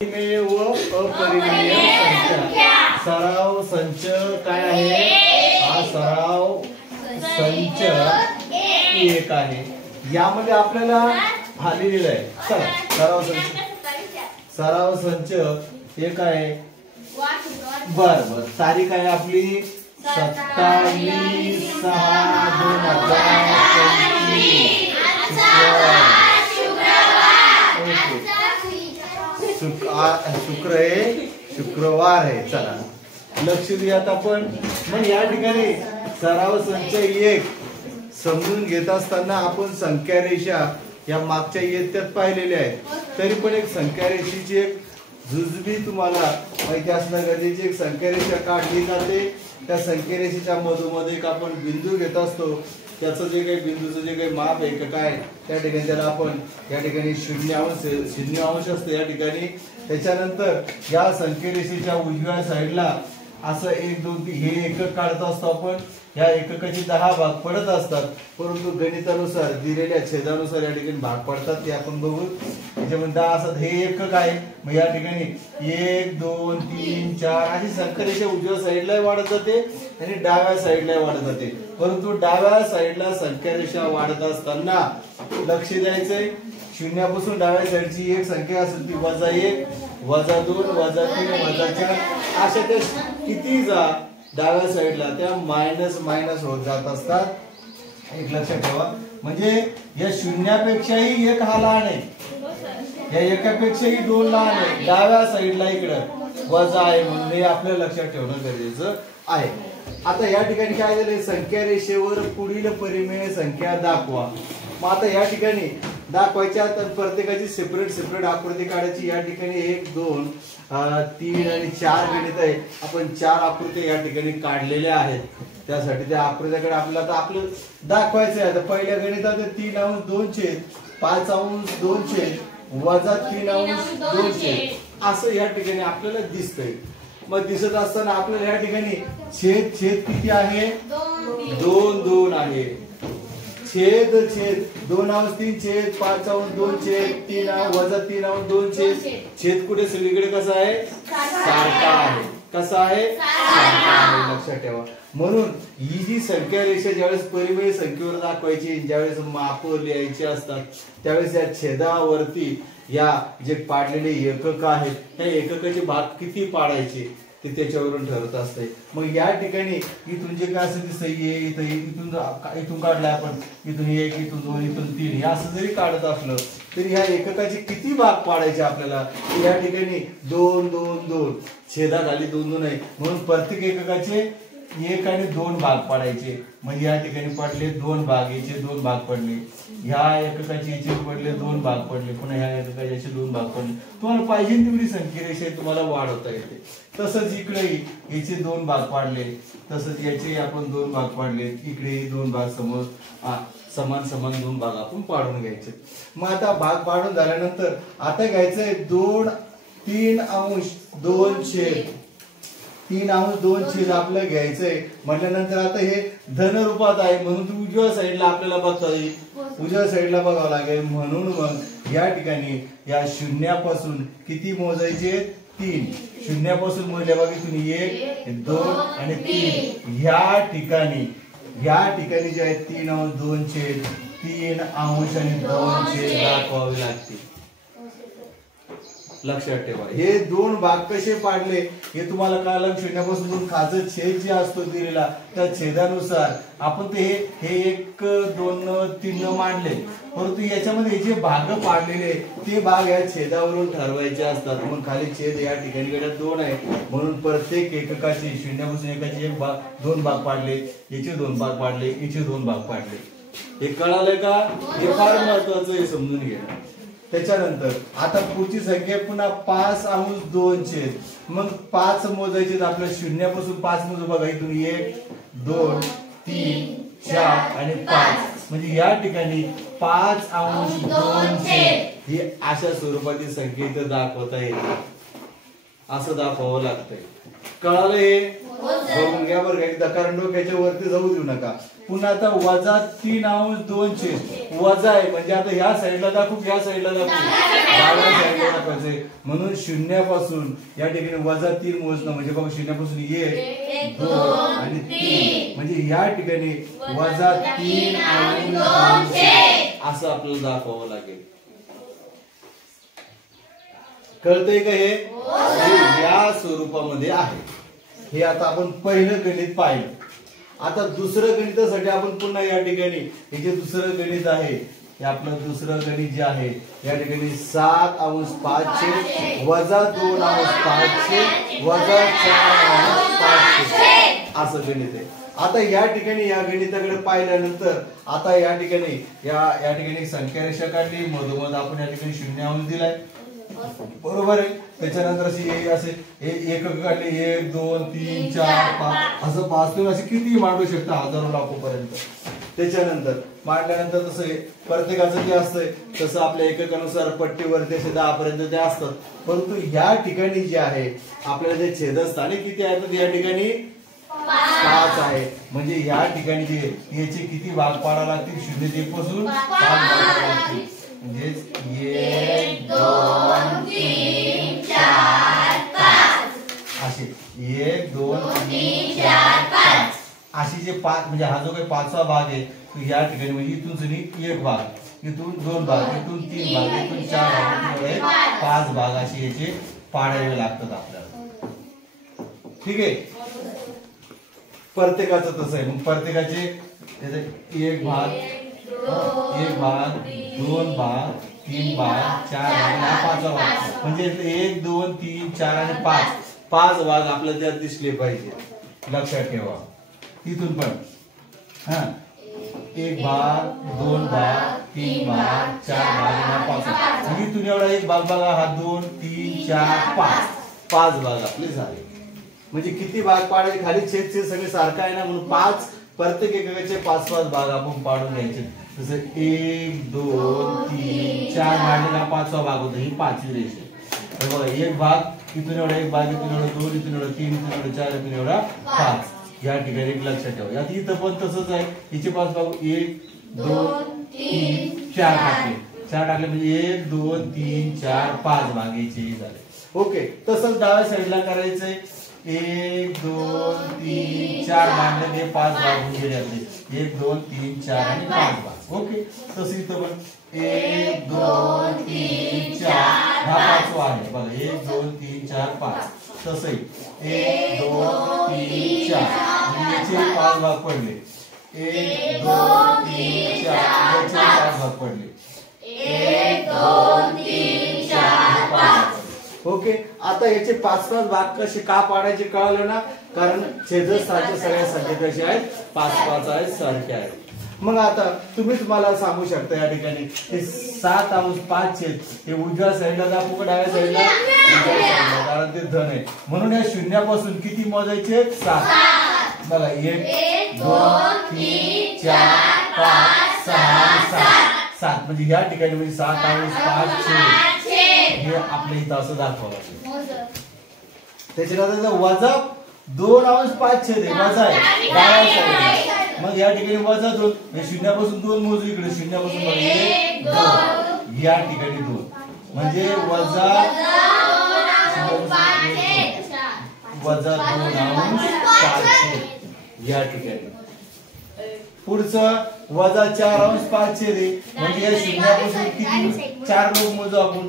परिमेय व अपरिमेय संख्या। सराव संच काय आहे? हा सराव संच एक आहे। यामध्ये आपल्याला हा लिहिलेला आहे। चला सराव संच एक आहे। बर तारीख आहे आपली 27/6/2023 शुक्रवार आहे। चला लक्ष द्यात आपण। मग या ठिकाणी सराव संच एक समजून घेत असताना आपण संख्या रेषा या मागच्या इयत्तेत पाहिलेल्या आहेत। तरी पण एक संख्या रेषेची एक जुजबी तुम्हाला माहिती असणं गरजेचे। एक संख्या रेषा काढली जाते, त्या संख्या रेषेच्या मधोमध एक आपण बिंदू घेत असतो। त्याचं जे काही बिंदूचं जे काही माप आहे काय त्या ठिकाणी त्याला आपण या ठिकाणी 0 असतं या ठिकाणी। त्याच्यानंतर या संख्या रेषेच्या उजव्या साईडला असं 1 2 3 हे एकक काढत असतो आपण। या एककाचे 10 भाग पडत असतात, परंतु गणितानुसार दिलेल्या छेदानुसार या ठिकाणी भाग पडतात ते आपण बघू। त्याच्यामध्ये 10 असतात, हे एकक आहे। मग या ठिकाणी 1 2 3 4 अशी संख्या रेषा उजव्या साईडला वाढत जाते आणि डाव्या साईडला वाढत जाते। परंतु डाव्या साईडला संख्या रेषा वाढत असताना लक्ष द्यायचंय, शून्यापासून डाव्या साईडची एक संख्या असेल ती -1 -2 -3 -4 अशा त्या किती जा डाव्या साईडला त्या मायनस होत जात असतात। एक लक्षात ठेवा, म्हणजे या शून्यापेक्षाही एक हा लहान आहे, या एकापेक्षाही 2 लहान आहे। डाव्या साईडला इकडे वजा आहे म्हणून हे आपल्याला लक्षात ठेवणं गरजेचं आहे। आता या ठिकाणी काय झाले, संख्या रेषेवर पुढील परिमेय संख्या दाखवा। मग आता या ठिकाणी दाखवायच्या तर प्रत्येकाची सेपरेट आकृती काढायची। या ठिकाणी 1 2 3 आणि 4 गणित आहे। आपण 4 आकृत्या या ठिकाणी काढलेल्या आहेत। त्यासाठी त्या आकृत्याकडे आपल्याला आपलं दाखवायचं आहे। आता पहिल्या गणितात 3/2 5/2 -3/2 असं या ठिकाणी आपल्याला दिसतंय। मग दिसत असताना आपल्याला या ठिकाणी छेद किती आहे? 2 2 आहे। छेद 2/3 5/2 -3/2 छेद कुठे सगळीकडे कसा आहे? सारखा आहे। कसा आहे? सारखा आहे, लक्षात ठेवा। म्हणून ही जी संख्या रेषा ज्यावेळेस परिमेय संख्येवर दाखवायची, ज्यावेळेस माप लिहायची असतात, त्यावेळेस या छेदावरती या जे पाडलेले एकक आहेत त्या एककाचे भाग किती पाडायचे ते त्याच्यावरून ठरत असते। मग या ठिकाणी इथून जे काय असं दिसतंय इथून काढलाय आपण, इथून 1 इथून 2 इथून 3 असं जरी काढत असलं तरी ह्या एककाचे किती भाग पाडायचे आपल्याला? या ठिकाणी 2 2 2 छेदाखाली 2 2 आहे म्हणून प्रत्येक एककाचे 1 आणि 2 भाग पाडायचे। म्हणजे या ठिकाणी पडले 2 भाग, याचे 2 भाग पडले, ह्या एककाचे याचे पडले 2 भाग पडले, पुन्हा ह्या एककाचे याचे 2 भाग पडले। तुम्हाला पाहिजे तेवढी संख्या रेषा तुम्हाला वाढवता येते। तसंच इकडे याचे 2 भाग पाडले, तसंच याचे आपण 2 भाग पाडले, इकडे 2 भाग समोर समान 2 भाग आपण पाडून घ्यायचे। मग आता भाग पाडून झाल्यानंतर आता घ्यायचंय 3/2 आपल्याला घ्यायचंय म्हटल्यानंतर आता हे धन रूपात आहे म्हणून उजव्या साईडला आपल्याला बघता येईल, उजव्या साईडला बघावं लागेल। म्हणून मग या ठिकाणी या शून्यापासून किती मोजायचे? 3 शून्यापासून मोजल्या बघा, इथून 1 2 आणि 3 ह्या ठिकाणी जे आहे 3/2 3 अंश आणि 2 दाखवावे लागते। लक्षात ठेवा, हे 2 भाग कसे पाडले हे तुम्हाला कळलं। शून्यापासून 2 खालचा छेद जे असतो दिलेला त्या छेदानुसार आपण ते हे 1 2 3 मांडले, परंतु याच्यामध्ये जे भाग पाडलेले ते भाग या छेदावरून ठरवायचे असतात। मग खाली छेद या ठिकाणी 2 आहे म्हणून प्रत्येक एककाचे शून्यापासून एकाचे 2 भाग पाडले, याचे 2 भाग पाडले, याचे 2 भाग पाडले। हे कळालंय का? हे फार महत्वाचं आहे, समजून घ्या। त्याच्यानंतर आता पुढची संख्या पुन्हा 5/2 मग 5 मोजायचे आपल्या शून्यापासून 5 मोजू बघा, इथून 1 2 3 4 आणि 5 म्हणजे या ठिकाणी 5/2 ही अशा स्वरूपाची संख्या इथं दाखवता येईल, असं दाखवावं लागतंय। कळालं हे? बघून घ्या बरं का, एकदा कारण डोक्याच्या वरती जाऊ देऊ नका. पुन्हा आता -3/2 वजा आहे म्हणजे आता ह्या साईडला दाखवू ह्या साईडला दाखवू डाव्या साईडला दाखवायचंय म्हणून शून्यापासून या ठिकाणी -3 मोजणं म्हणजे बघा शून्यापासून 1 2 आणि 3 म्हणजे या ठिकाणी -3/2 असं आपल्याला दाखवावं लागेल. कळतंय का हे या स्वरूपामध्ये आहे. हे आता आपण पहिलं गणित पाहिलं. आता दुसरं गणितासाठी आपण पुन्हा या ठिकाणी हे जे दुसरं गणित आहे हे आपलं दुसरं गणित जे आहे या ठिकाणी 7/5 वजा 2/5 वजा 4/5 असं गणित आहे. आता या ठिकाणी या गणिताकडे पाहिल्यानंतर आता या ठिकाणी या ठिकाणी संख्या रेषा काढली मधोमध आपण या ठिकाणी 0 दिलाय बरोबर आहे. त्याच्यानंतर अशी असे एकक काढले 1 2 3 4 5 असं 5 तुम्ही असे किती मांडू शकता हजारो लाखोपर्यंत. त्याच्यानंतर मांडल्यानंतर तसं प्रत्येकाचं जे असतंय तसं आपल्या एककानुसार पट्टीवरती असे 10 पर्यंत ते असतात. परंतु या ठिकाणी जे आहे आपल्याला जे छेदस्थाने किती आहेत या ठिकाणी 5 आहे म्हणजे या ठिकाणी जे याचे किती भाग पाडावे लागतील 0 ते 1 पासून 5 भाग लागतील म्हणजे 1 2 3 4 5 असे 1 2 3 4 5 अशी जे 5 म्हणजे हा जो काही 5वा भाग आहे तो या ठिकाणी म्हणजे इथून जरी 1 भाग इथून 2 भाग इथून 3 भाग इथून 4 भाग 5 भाग असे याचे पाडावे लागतात आपल्याला. ठीक आहे. प्रत्येकाचं तसं आहे मग प्रत्येकाचे 1 भाग 2 भाग 3 भाग 4 भाग आणि 5वा भाग म्हणजे 1 2 3 4 आणि 5 भाग आपल्याला त्यात दिसले पाहिजे. लक्षात ठेवा. इथून पण 1 भाग 2 भाग 3 भाग 4 भाग आणि 5 भाग इथून एवढा 1 भाग बघा हा 2 3 4 5 भाग आपले झाले. म्हणजे किती भाग पाडायचे खाली छेद सगळे सारखं आहे ना म्हणून 5 प्रत्येक एककाचे 5 भाग आपण पाडून घ्यायचे. जसं 1 2 3 4 भागाला 5वा भाग होता ही 5वी रेषा. तर बघा 1 भाग इथून एवढा 1 भाग इथून एवढा 2 इथून एवढा 3 इथून एवढा 4 इथून एवढा 5 या ठिकाणी एक लक्षात ठेवा. यात इथं पण तसंच आहे. हिचे 5 भाग 1 2 3 4 टाकले म्हणजे 1 2 3 4 5 भाग याचे झाले. ओके. तसंच डाव्या साईडला करायचंय 1 2 3 4 मांडले 5 भाग होऊन गेले आपले 1 2 3 4 आणि 5 भाग. ओके. तसं इथं पण 1 2 3 4 हा 5वा आहे बघा 1 2 3 4 5 तसंही 1 2 3 4 याचे 5 भाग पडले 1 2 3 4 याचे 5 भाग पडले 1 2 3 4 5. ओके. आता याचे 5 भाग कसे का पाडायचे कळलं ना कारण छेदस्थानाच्या सगळ्या संख्या कशा आहेत 5 आहेत सारख्या आहेत. मग आता तुम्हीच मला सांगू शकता या ठिकाणी हे 7/5 हे उजव्या साईडला दाखवू का डाव्या साईडला कारण ते धन आहे म्हणून या शून्यापासून किती मोजायचे 7 बघा 1 2 3 4 5 6 7 म्हणजे या ठिकाणी म्हणजे 7/5 हे आपल्या इथं असं दाखवावं लागेल. त्याच्यानंतर वजा 2/5 वजा आहे डाव्या साईडला मग या ठिकाणी वजा 2 शून्यापासून 2 मोजू इकडे शून्यापासून 2 या ठिकाणी 2 म्हणजे वजा 2/5 या ठिकाणी. पुढचं वजा 4/5 म्हणजे या शून्यापासून किती 4 लोक मोजू आपण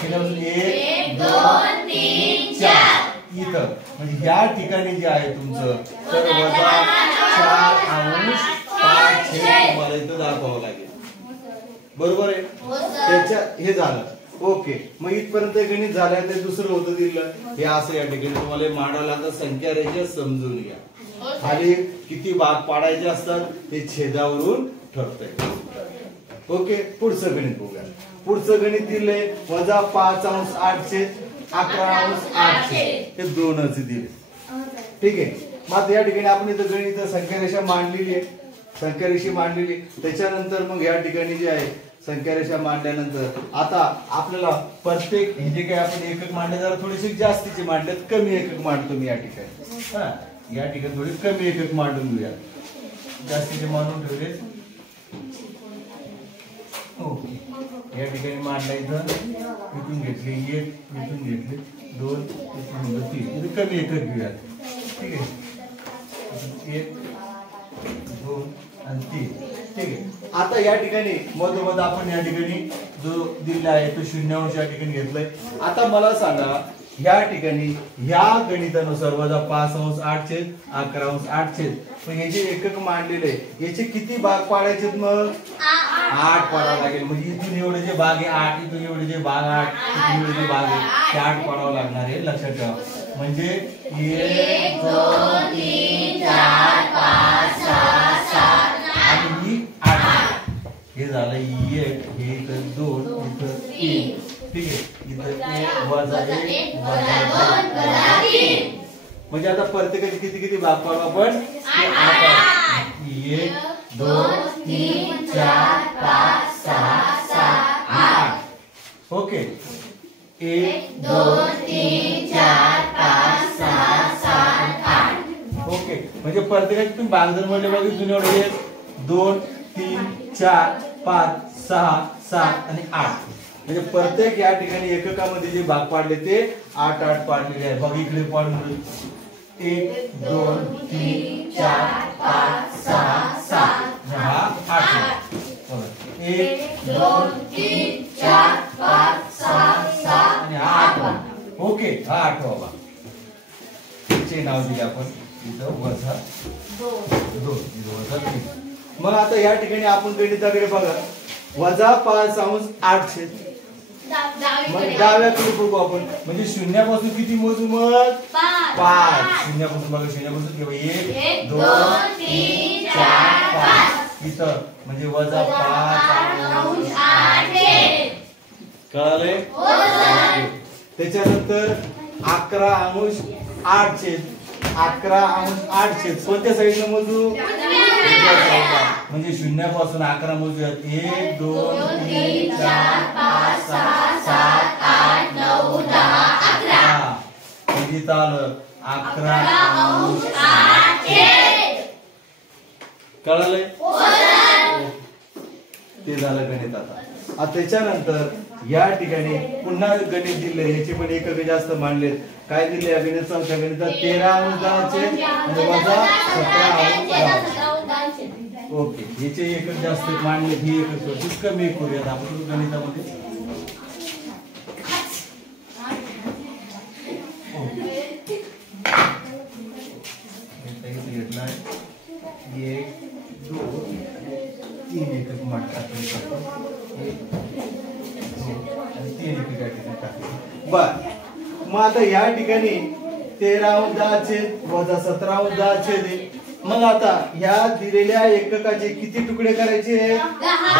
शून्यापासून 1 2 3 4 इथं म्हणजे या ठिकाणी जे आहे तुमचं तर वजा 4/5 तुम्हाला इथं दाखवावं लागेल. बरोबर आहे. त्याच्या हे झालं. ओके. मग इथपर्यंत गणित झालं ते दुसरं होतं दिलं हे असं या ठिकाणी तुम्हाला मांडावं लागतं. संख्या रेषा समजून घ्या. खाली किती भाग पाडायचे असतात ते छेदावरून ठरतंय. ओके. पुढचं गणित बघूया. पुढचं गणित दिलंय वजा 5/8 11/8 हे 2च दिले. ठीक आहे. मग या ठिकाणी आपण इथं गणित संख्या रेषा मांडलेली आहे संख्या रेषा मांडलेली त्याच्यानंतर मग या ठिकाणी जे आहे संख्यारेषा मांडल्यानंतर आता आपल्याला प्रत्येक हे जे काही आपण एकक मांडले जरा थोडेसे जास्तीचे मांडलेत, कमी एकक मांडतो मी या ठिकाणी. हा, या ठिकाणी थोडे कमी एकक मांडून घेऊया. जास्तीचे मांडून ठेवले. ओके, या ठिकाणी मांडायचं. इथून घेतले 1, इथून घेतले 2, इथून 3. इथे कमी एकक घेऊया. ठीक आहे, 1, 2 आणि 3. ठीक आहे. आता या ठिकाणी मधोमध आपण या ठिकाणी जो दिलेला आहे तो शून्यावंश या ठिकाणी घेतलाय. आता मला सांगा या ठिकाणी ह्या गणितानुसार वजा 5 अंश 8 छेद 11 अंश 8 छेद, पण हे जे एकक मांडलेले याचे किती भाग पाडायचे? मग 8 पाडावं लागेल. म्हणजे इथून एवढे जे भाग आहे 8, इथून एवढे जे भाग 8, इथून एवढे जे भाग आहे ते 8 पाडावं लागणार आहे. लक्षात ठेवा. म्हणजे 1 2 3 4 5 6 7 आणि 8. हे झालं 1, हे इथं 2, इथं 3. ठीक आहे, इथं 1 वजा 1 वजा 2 वजा 3. म्हणजे आता प्रत्येकाचे किती किती भाग पाडू आपण? 8. 1 2 3 4 5 6 7 8. ओके, 1 2 3 4 5 6 7 8. ओके, म्हणजे प्रत्येकाचे तुम्ही भाग जर म्हणले बघा इथून एवढे 1 2 3 4 5 6 7 आणि 8. म्हणजे प्रत्येक या ठिकाणी एककामध्ये जे भाग पाडले ते 8 8 पाडलेले आहे. बघ इकडे पाडून 1 2 3 4 5 6 7 हा 8. 1 2 3 4 5 6 7 आणि हा 8. ओके, हा 8वा. चे नाव दिले आपण इथं वजा 2 वजा 3. मग आता या ठिकाणी आपण गणिताकडे बघा. वजा 5 अंश 8 छेद. मग डाव्याकडे बघू आपण. म्हणजे शून्यापासून किती मोजू? मग 5. शून्यापासून बघा, शून्यापासून किंवा 1 2 3 4 5 इथं म्हणजे वजा 5 अंश 8. कळाले? त्याच्यानंतर 11 अंश 8 छेद. 11 अंश 8 छेद कोणत्या साईडला मोजू? म्हणजे शून्यापासून 11 मोजूयात. 1 2 3 4 5 6 7 8 9 10 11. म्हणजे झालं 11 अंश 8 छेद. कळालंय? ते झालं गणित. आता त्याच्यानंतर या ठिकाणी पुन्हा गणित दिले. ह्याचे पण एकक जास्त मांडले. काय दिले या गणित? चौथ्या गणितात 13 अंश 10 छेद आणि वजा 17 अंश 10. ओके, याचे एकक जास्त मांडले. ही एकक कमी करूयात आपण गणितामध्ये. घेतलाय 1 2 3 एकक मांडतात. 1 2 आणि 3 एकक या ठिकाणी टाकले. बर, मग आता या ठिकाणी 13 अंश 10 छेद वजा 17 अंश 10 छेद आहे. मग आता ह्या दिलेल्या एककाचे किती तुकडे करायचे? 10.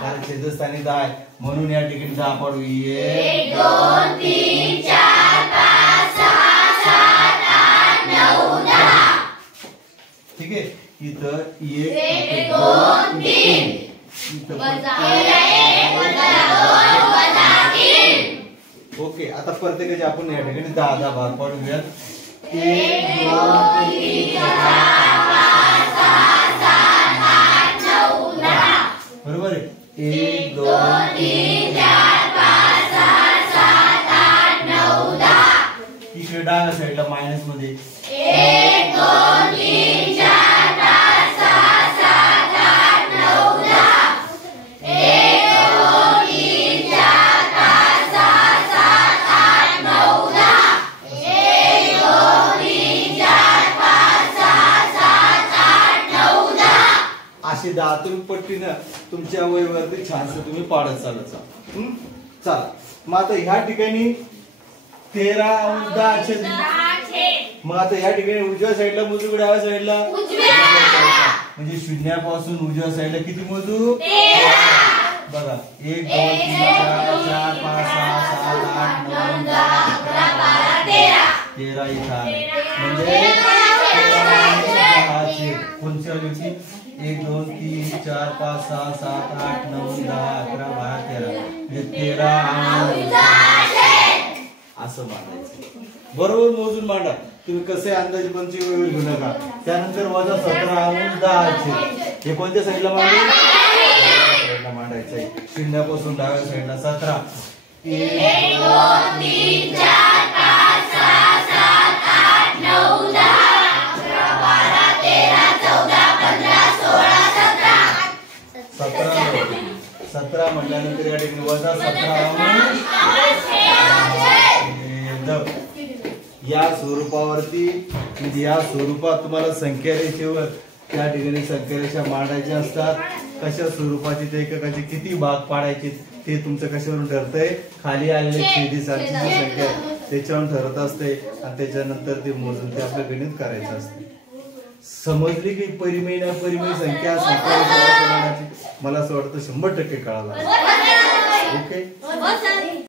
कारण छेदस्थानी 10 आहे म्हणून या ठिकाणी 10 पाडू. 1 2 3 4 5 6 7 8 9 10. ठीक आहे, इथं 1 2 3 इथं वजा 1 वजा 2 वजा 3. ओके, आता प्रत्येकाचे आपण या ठिकाणी 10 10 भाग पाडूयात. 1 2 3 4 5 6 7 8 9 10. बरोबर आहे. 1 2 3 4 5 6 7 8 9 10. इकडे डाव्या साईडला मायनस मध्ये 1 2 3 4 5 6 7 8 9 10. 1 2 3 4 5 6 7 8 9 10. 1 2 3 4 5 6 7 8 9 10. अशी 10 तुम्ही पट्टीनं तुमच्या वहीवरती छानसं तुम्ही पाडत चालत जा. चला, मग आता ह्या ठिकाणी 13 अंश 10 छेद. मग आता या ठिकाणी उजव्या साईडला मोजू, डाव्या साईडला म्हणजे शून्यापासून उजव्या साईडला किती मोजू? 13. बघा 1 2 3 4 4 5 6 7 8 9 10 11 12 13 इथं आहे. म्हणजे 13 कोणती आली होती? 1 2 3 4 5 6 7 8 9 10 11 12 13 म्हणजे 13 असं मांडायचं. बरोबर मोजून मांडा. तुम्ही कसे अंदाजे कोणची वेळ घेऊ नका. त्यानंतर वजा 17 अंश 10 हे कोणत्या साईडला मांडायचं? मांडायचंय. शून्यापासून डाव्या साईडला 17 1 2 3 4 5 6 7 8 9 10 11 12 13 14 15 16 17 17 म्हटल्यानंतर या ठिकाणी वजा 17 या स्वरूपावरती म्हणजे या स्वरूपात तुम्हाला संख्या रेषेवर त्या ठिकाणी संख्या रेषा मांडायच्या असतात. कशा स्वरूपाची ते एककाचे किती भाग पाडायचे ते तुमचं कशावरून ठरतंय? खाली आलेले छेदीसांची जी संख्या त्याच्यावरून ठरत असते आणि त्याच्यानंतर ते मोजून ते आपलं गणित करायचं असते. समजली की परिमेय ना परिमेय संख्या मला असं वाटतं 100% कळालं. ओके.